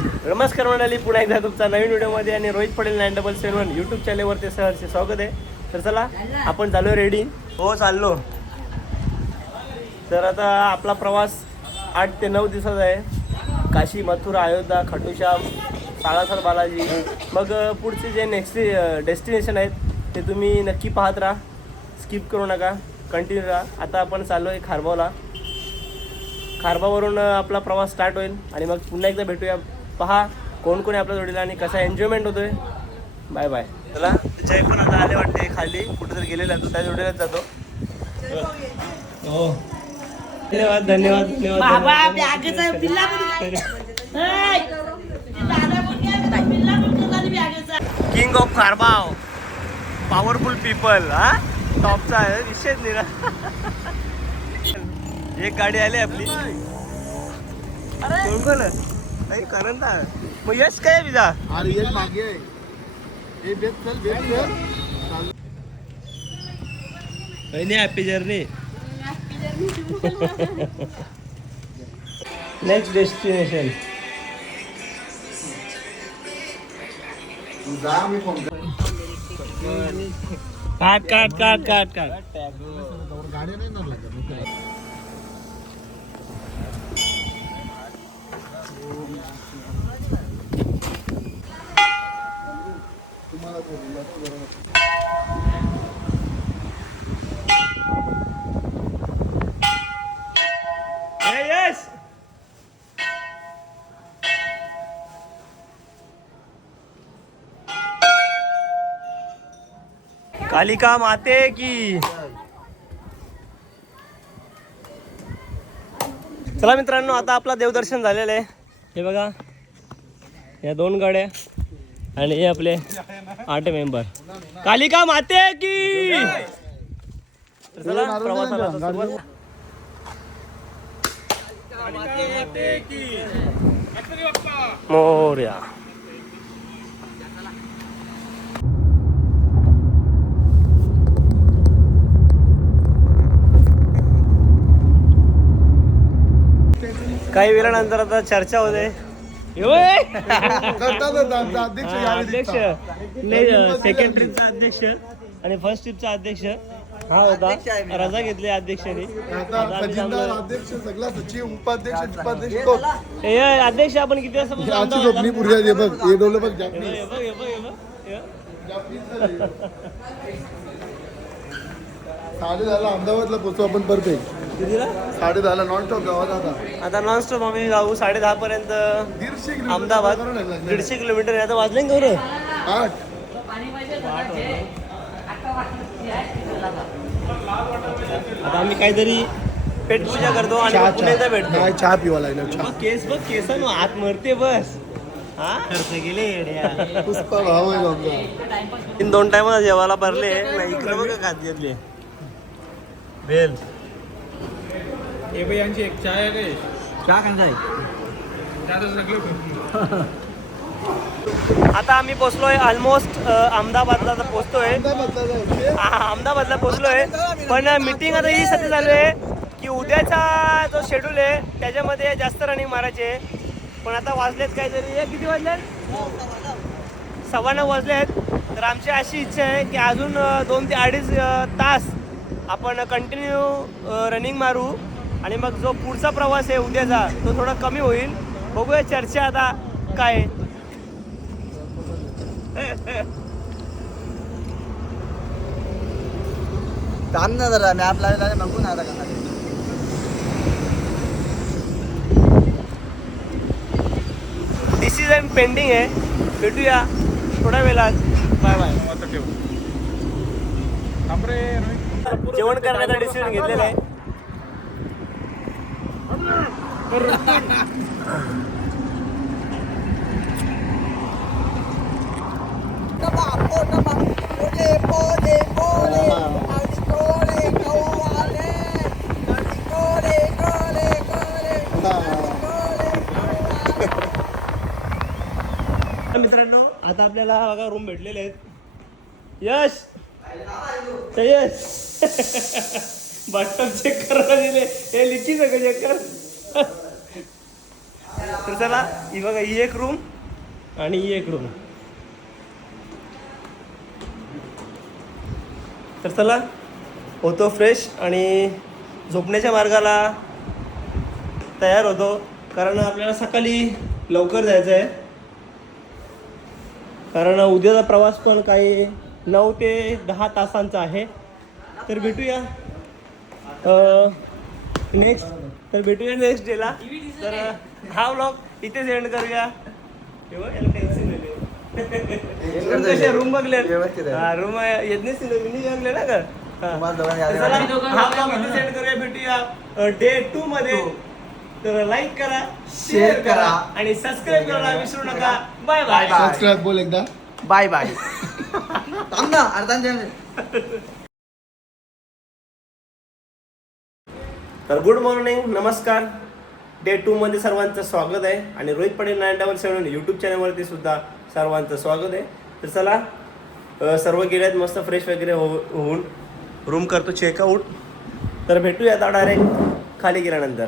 नमस्कार मंडळी, पुन्हा एकदा तुमचा नवीन व्हिडिओमध्ये आणि रोहित पटेल 977 यूट्यूब चॅनलवरती सहर्ष स्वागत आहे. तर चला आपण चालू रेडी. हो चाललो. तर आता आपला प्रवास 8 ते 9 दिवसाचा आहे. काशी, मथुरा, अयोध्या, खाटूश्याम, साळासर बालाजी. मग पुढचे जे नेक्स्ट डेस्टिनेशन आहेत ते तुम्ही नक्की पाहत राहा, स्किप करू नका, कंटिन्यू राहा. आता आपण चाललो आहे खारबावला. खारबावरून आपला प्रवास स्टार्ट होईल आणि मग पुन्हा एकदा भेटूया. पहा कोण कोण आहे आपल्या जोडीला आणि कसा एन्जॉयमेंट होतोय. Bye bye. चला, जय पण आता आले वाटते खाली, कुठेतरी गेलेला तो, त्या जोडीलाच जातो. हो, धन्यवाद धन्यवाद धन्यवाद. King of खारबाव, powerful people. हा टॉपचा आहे, विषयच नाही ना. एक गाडी आली आपली. कोण कोण नाही कारण ना. मग यश काय विजा? अरे यश मागे आहे. हे बेत चल बेत. नाही हॅपी जर्नी. Next destination. जा मी फोन कर. काट काट काट काट काट. गाडी नाही ना लागत. यश कालिका माते की. चला मित्रांनो, आता आपला देवदर्शन झालेलं आहे. हे बघा, या 2 गाड्या आणि हे आपले 8 मेंबर. कालिका माते की. तर चला प्रवासाला सुरुवात. मोरया. काही वेळानंतर आता चर्चा होते. अध्यक्ष, सेकंड ट्रिपचा अध्यक्ष आणि फर्स्ट ट्रिपचा अध्यक्ष हा होता. रजा घेतली अध्यक्षाने. अध्यक्ष आपण किती वाजता अहमदाबादला पोहोचू आपण परफेक्ट. 10:30 नॉनस्टॉप गावात. आता नॉनस्टॉप आम्ही जाऊ 10:30 पर्यंत. 150 अहमदाबाद 150 किलोमीटर. आता वाजले का बरं? 8. आता आम्ही काहीतरी पेटपूजा करतो आणि पुन्हा एकदा भेटतो. नाही, चहा पिवा लागला. केस बघ, केसानं हात मरते बस. हा खर्च गेले येड्या. पुष्पा भाव आहे आमचा. 2 टाइम जेवायला भरले. इकडे बघ खात घेतले बेल. यांची एक चहा आहे काय? चहा कंचा आहे. आता आम्ही पोचलोय ऑलमोस्ट अहमदाबादला पोचतोय. अहमदाबादला पोचलोय. पण मीटिंग आता ही सध्या चालू आहे की उद्याचा जो शेड्यूल आहे त्याच्यामध्ये जास्त रनिंग मारायचे. पण आता वाजलेत काहीतरी, किती वाजलेत? 9:15 वाजलेत. तर आमची अशी इच्छा आहे की अजून 2 ते 2.5 तास आपण कंटिन्यू रनिंग मारू आणि मग जो पुढचा प्रवास आहे उद्याचा तो थोडा कमी होईल. बघूया चर्चा आता काय. थांब ना जरा, मॅप लावायला नको ना. डिसिजन पेंडिंग आहे. भेटूया थोड्या वेळात. Bye bye. जेवण करण्याचा डिसिजन घेतलेला आहे. मित्रांनो, आता आपल्याला बघा रूम भेटलेले आहेत. यश यश बटन चेक करायला दिले. हे लिखी सगळं चेक कर. तर चला ही बघा ही एक रूम आणि ही एक रूम. तर चला होतो फ्रेश आणि झोपण्याच्या मार्गाला तयार होतो, कारण आपल्याला सकाळी लवकर जायचं आहे. कारण उद्याचा प्रवास पण काही 9 ते 10 तासांचा आहे. तर भेटूया नेक्स्ट डेला. तर हा व्लॉग इथे सेंड करूया. रूम बघले रूम येत नाही ना का. हा ब्लॉग इथे सेंड करूया. भेटूया डे 2 मध्ये. तर लाईक करा, शेअर करा आणि सबस्क्राईब करायला विसरू नका. Bye bye. सबस्क्राईब बोल एकदा. Bye bye. तर गुड मॉर्निंग, नमस्कार. डे 2 मध्ये सर्वांचं स्वागत आहे आणि रोहित पाटील 977 यूट्यूब चॅनलवरती सुद्धा सर्वांचं स्वागत आहे. तर चला सर्व गेल्यात मस्त फ्रेश वगैरे होऊन रूम करतो चेकआउट. तर भेटूया आता डायरेक्ट खाली गेल्यानंतर.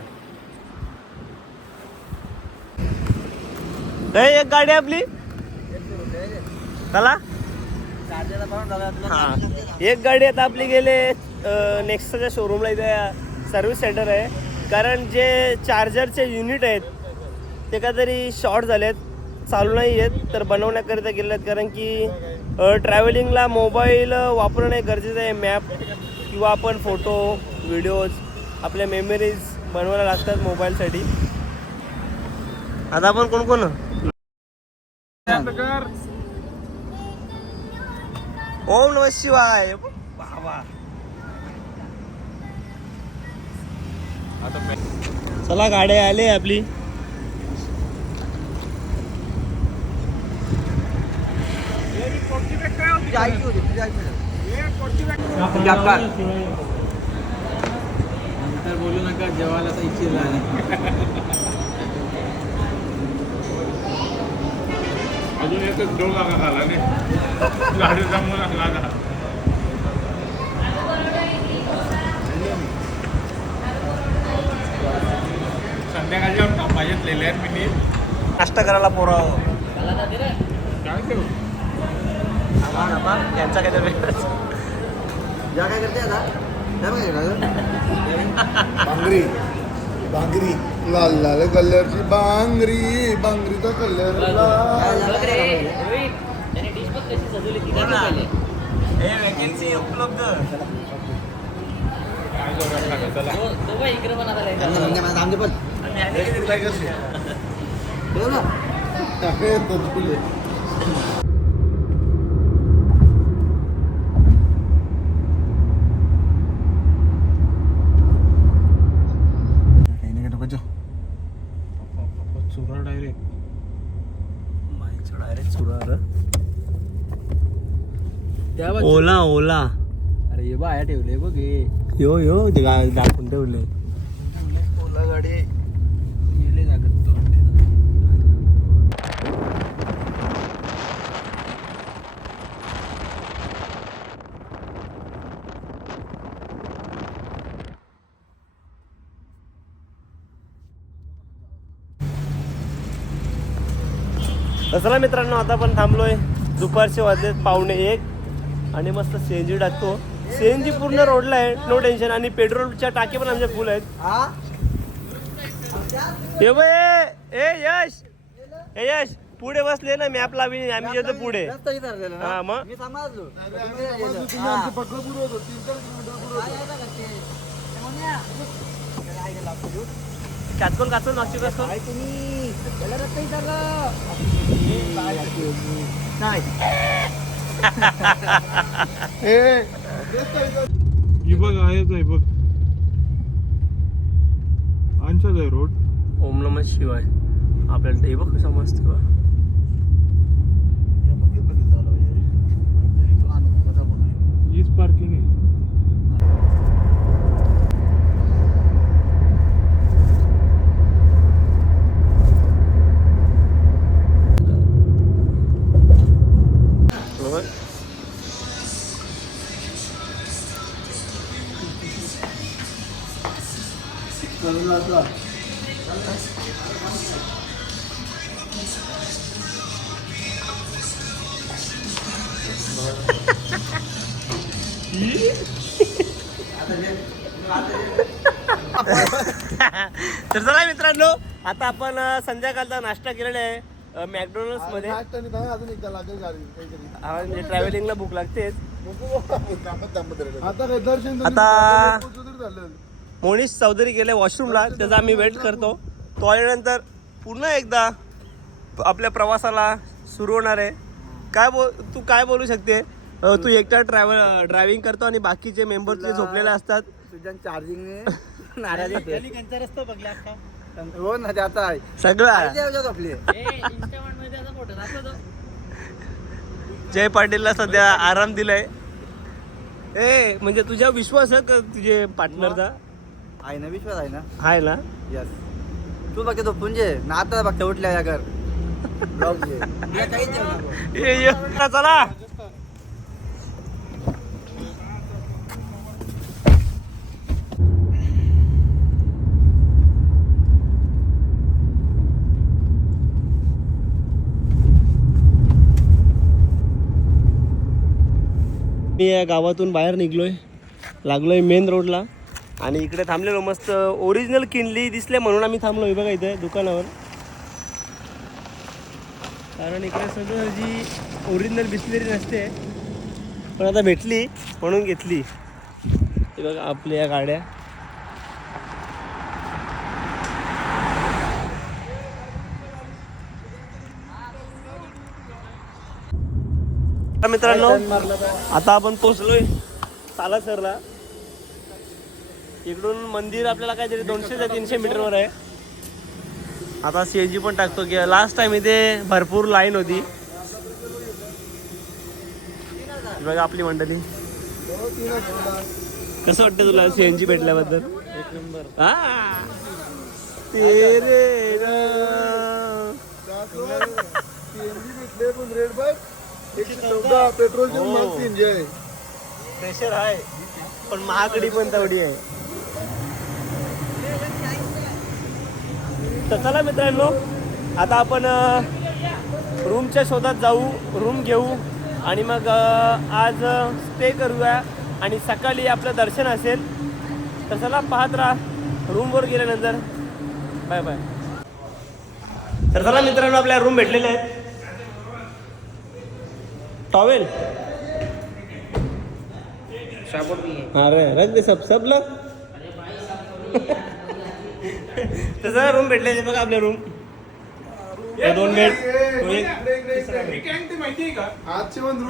एक गाडी आपली चला. हां एक गाडी आता आपली गेले नेक्स्टच्या शोरूमला. इथे सर्व्हिस सेंटर आहे, कारण जे चार्जरचे युनिट आहेत ते काहीतरी शॉर्ट झालेत, चालू नाही आहेत. तर बनवण्याकरिता गेले आहेत, कारण की ट्रॅव्हलिंगला मोबाईल वापरणे गरजेचं आहे. मॅप किंवा आपण फोटो व्हिडिओज आपल्या मेमरीज बनवायला लागतात मोबाईलसाठी. आता आपण कोण कोण ओम नमः शिवाय. चला गाडी आली आपली. बोलू नका जेवायला इच्छा अजून एकच डोळ लागा खाला नाही गाडी जमू लागा. संध्याकाळच्या माझ्यातलेले आहेत मी नाश्ता करायला पोरा काय करू. यांचा काय वेगळाच. काय करते आता बांगरी बांगरी लाल लाल कलरची बांगरी. बांगरीचा कलर वॅकेन्सी उपलब्ध. काय जोरात लागा चला. चुरा डायरेक्ट ओला ओला. अरे ये बाया ठेवले बघ हे यो यो दाखवून ठेवले. ओला गाडी गेले जागत तो. चला मित्रांनो, आता आपण थांबलोय. दुपारचे वाजलेत 12:45 आणि मस्त सीएनजी टाकतो. सीएनजी पूर्ण रोडला आहे, नो टेन्शन. आणि पेट्रोलच्या टाकी पण आमच्या फुल आहेत. ए यश, ए यश पुढे बसले ना, मॅप लावी आम्ही येतो पुढे. हा मग मी समजलो. काचकोल काचकोल मागची काचकोल. ही बघ आहेच आहे बघ. आमचाच आहे रोड. ओम नमः शिवाय. आपल्याला ते बघ समजते बा. हीच पार्किंग आहे. तर चला मित्रांनो, आता आपण संध्याकाळचा नाश्ता केलेला आहे मॅकडोनल्ड्स मध्ये. नाश्ता नाही, अजून एकदा लागेल गाडी काहीतरी. म्हणजे ट्रॅव्हलिंगला भूक लागतेच. आता काय दर्शन आता- झालं. मोनिश चौधरी गेले वॉशरूमला, त्याचा आम्ही वेट करतो. तो आल्यानंतर पुन्हा एकदा आपल्या प्रवासाला सुरू होणार आहे. तू काय बोलू शकते? तू एकटा ड्रायव्हिंग करतो आणि बाकीचे मेंबर तुझे झोपलेले असतात. तुझ्या चार्जिंग नाराज होते. त्यांचा रस्ता बघला हो ना, त्याचा आहे सगळं. आपले. जय पाटीलला सध्या आराम दिलाय. ए म्हणजे तुझ्या विश्वास आहे का तुझे पार्टनरचा? आहे ना, विश्वास आहे ना. आहे ना? यस. तू बघ तो पुंजे ना, आता बघ उठल्या या कर ब्लॉग काहीच जेवण नको. ये चला. मी या गावातून बाहेर निघलोय, लागलोय मेन रोडला आणि इकडे थांबलेलो. मस्त ओरिजिनल किनली दिसले म्हणून आम्ही थांबलोय बघा इथे दुकानावर. कारण इकडे सगळं जी ओरिजिनल बिस्लेरी नसते, पण आता भेटली म्हणून घेतली. हे बघा आपल्या या गाड्या. मित्रांनो, आता आपण पोहोचलोय सालासरला. इकडून मंदिर आपल्याला काहीतरी 200 ते 300 मीटरवर आहे. आता CNG पण टाकतो की लास्ट टाइम इथे भरपूर लाईन होती. बघा आपली मंडळी. कसं वाटतं तुला CNG भेटल्याबद्दल? एक नंबर. तेरे भेटले पण रेड बाईक 114 पेट्रोलची मस्त एन्जॉय. प्रेशर आहे पण महागडी पण तेवढी आहे. तर चला मित्रांनो, आता आपण रूमच्या शोधात जाऊ, रूम घेऊ आणि मग आज स्टे करूया आणि सकाळी आपलं दर्शन असेल. तर चला पाहत राहा रूमवर गेल्यानंतर. Bye bye. तर चला मित्रांनो, आपल्या रूम भेटलेले आहेत. टॉवेल अरे रख दे सब लोग. तसं रूम भेटले बघा आपल्या रूम. 2 बेड. माहिती आहे का? आजचे पण रूम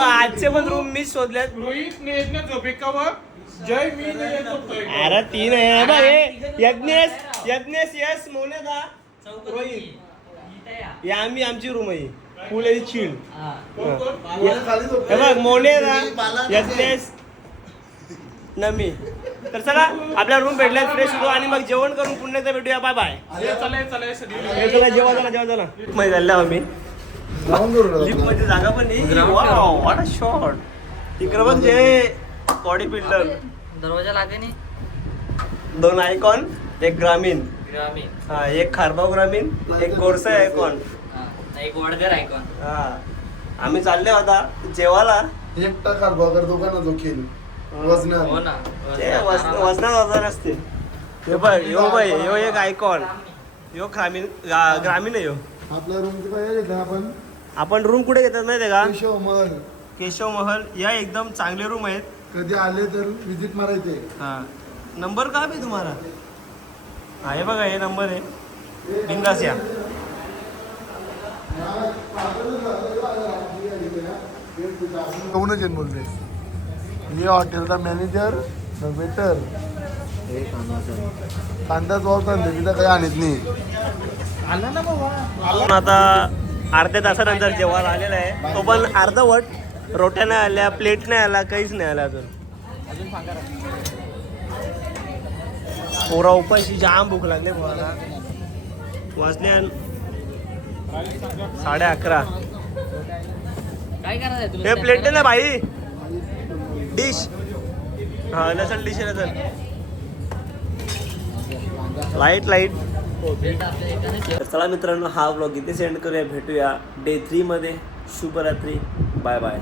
आजचे पण रूम मी शोधल्यात. रोहित ने एक ना झोपेकावर जय मी ने झोपतोय. अरे 3 आहे बघ. हे यज्ञेश यस मोनेदा रोहित. हे आमची रूम आहे फुल आहे चिल. हे बघ मोनेदा यज्ञेश नमी. तर चला आपल्या रूम भेटल्यात, फ्रेश होतो आणि मग जेवण करून पुन्हा एकदा भेटूया. Bye bye. चला जेवा झाला. माहिती झालं आम्ही लिफ्ट मध्ये जागा पण नाही. Wow what a shot. इकडं बघ जे बॉडी बिल्डर. दरवाजा लागे नाही. 2 आयकॉन, एक ग्रामीण. ग्रामीण. हा, एक खारबाव ग्रामीण, एक गोरसा आयकॉन. एक वडगर आयकॉन. हा, आम्ही चालले होता जेवायला. एकटा कारभार दोघांना जो खेळ वजनात. हो ना. ते वजनात वजन असते. हे बघ ह्यो एक आयकॉन, ह्यो ग्रामीण आहे. ह्यो आपल्या रूमची पाहिजे का आपण रूम कुठे घेतात माहिती आहे का? महल. केशव महल. या एकदम चांगले रूम आहेत. कधी आले तर विजिट मारायचे. हा, नंबर का आहे तुम्हाला? हा, हे बघा हे नंबर आहे. बिंदास या. कोणच येऊन बोलते ये हॉटेलचा मॅनेजर वेटर. कांदाच वावता तिथं काही आणत नाही. आता अर्ध्या तासानंतर जेवायला आलेला आहे. तो पण अर्धवट. रोट्या नाही आल्या, प्लेट नाही आला, काहीच नाही आला अजून. पोरा उपाशी जाम भूक लागले. पोराला वाजले 11:30. काय करायचं तुला? हे प्लेट ना भाई. डिश. हा नसेल डिश नसेल. लाईट. तर चला मित्रांनो, हा व्लॉग इथे सेंड करूया. भेटूया डे 3 मध्ये. शुभरात्री. Bye bye.